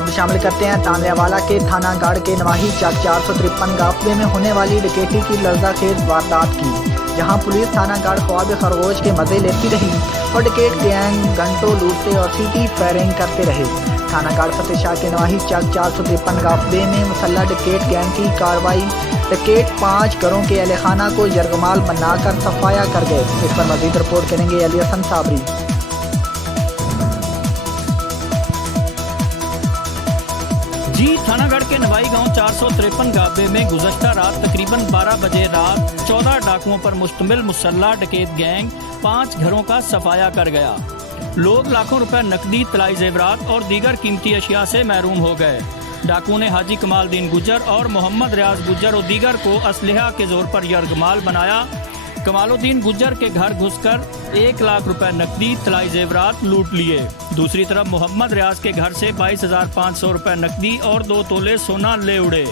अब शामिल करते हैं तांलियावाला के थाना गढ़ के नवाही चक 453 गाफले में होने वाली डकैती की लर्ज़ाखेज़ वारदात की, जहां पुलिस थाना गढ़ ख्वाब खरगोश के मज़े लेती रही और डकैत गैंग घंटों लूटते और सीटी फायरिंग करते रहे। थाना गढ़ फतेह शाह के नवाही चक 453 गाफले में मुसल्लह डकैत गैंग की कार्रवाई। डकैत 5 घरों के अहले खाना को यरगमाल बनाकर सफाया कर गए। इस पर मज़ीद रिपोर्ट करेंगे अली हसन साबरी। जी थानागढ़ के नवाई गांव 453 गाबे में गुज़श्ता रात तकरीबन 12 बजे रात 14 डाकुओं पर मुश्तमिल मुसल्लह डकैत गैंग 5 घरों का सफाया कर गया। लोग लाखों रुपए नकदी, तलाई जेवरात और दीगर कीमती अशिया से महरूम हो गए। डाकुओं ने हाजी कमालुद्दीन गुज्जर और मोहम्मद रियाज गुज्जर और दीगर को असलहा के जोर पर यरगमाल बनाया। कमालुद्दीन गुज्जर के घर घुसकर 1 लाख रुपए नकदी, तलाई जेवरात लूट लिए। दूसरी तरफ मोहम्मद रियाज के घर से 22,500 रुपए नकदी और 2 तोले सोना ले उड़े,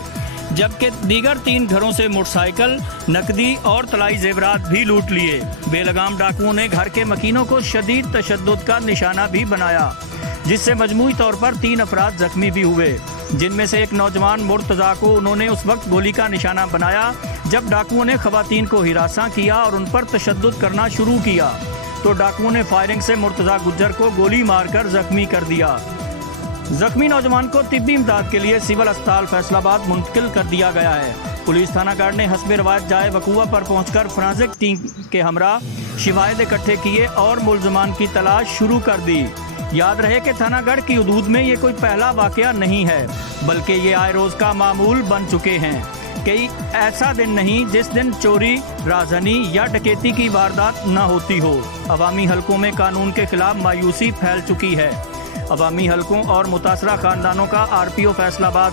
जबकि दीगर 3 घरों से मोटरसाइकिल, नकदी और तलाई जेवरात भी लूट लिए। बेलगाम डाकुओं ने घर के मकीनों को शदीद तशद्दुद का निशाना भी बनाया, जिससे मजमूई तौर पर 3 अफराद जख्मी भी हुए, जिनमें से एक नौजवान मुर्तज़ा को उन्होंने उस वक्त गोली का निशाना बनाया जब डाकुओं ने खवातीन को हिरासा किया और उन पर तशद्दुद करना शुरू किया, तो डाकुओं ने फायरिंग से मुर्तज़ा गुज्जर को गोली मारकर जख्मी कर दिया। जख्मी नौजवान को तिब्बी इमदाद के लिए सिविल अस्पताल फैसलाबाद मुंतकिल कर दिया गया है। पुलिस थाना गढ़ ने हस्बे रवायत जाए वकूआ पर पहुंचकर फोरेंसिक टीम के हमरा शवाहिद इकट्ठे किए और मुल्ज़मान की तलाश शुरू कर दी। याद रहे कि थाना गढ़ की हदूद में ये कोई पहला वाक़या नहीं है, बल्कि ये आए रोज़ का मामूल बन चुके हैं। कई ऐसा दिन नहीं जिस दिन चोरी, राजनी या डकैती की वारदात न होती हो। अवामी हलकों में कानून के खिलाफ मायूसी फैल चुकी है। अवामी हलकों और मुतासरा खानदानों का RPO फैसलाबाद,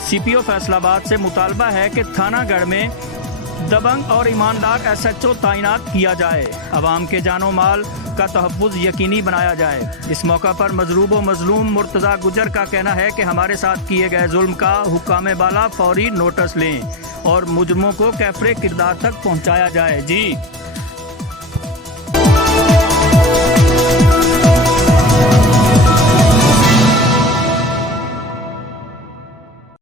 CPO फैसलाबाद से मुतालबा है कि थाना गढ़ में दबंग और ईमानदार SHO तैनात किया जाए, अवाम के जानो माल का तहफ़्फ़ुज़ यकीनी बनाया जाए। इस मौका पर मजरूब व मजलूम मुर्तज़ा गुज्जर का कहना है कि हमारे साथ किए गए जुल्म का हुक्काम बाला फौरी नोटिस लें और मुजरमों को कैफ़रे किरदार तक पहुँचाया जाए। जी।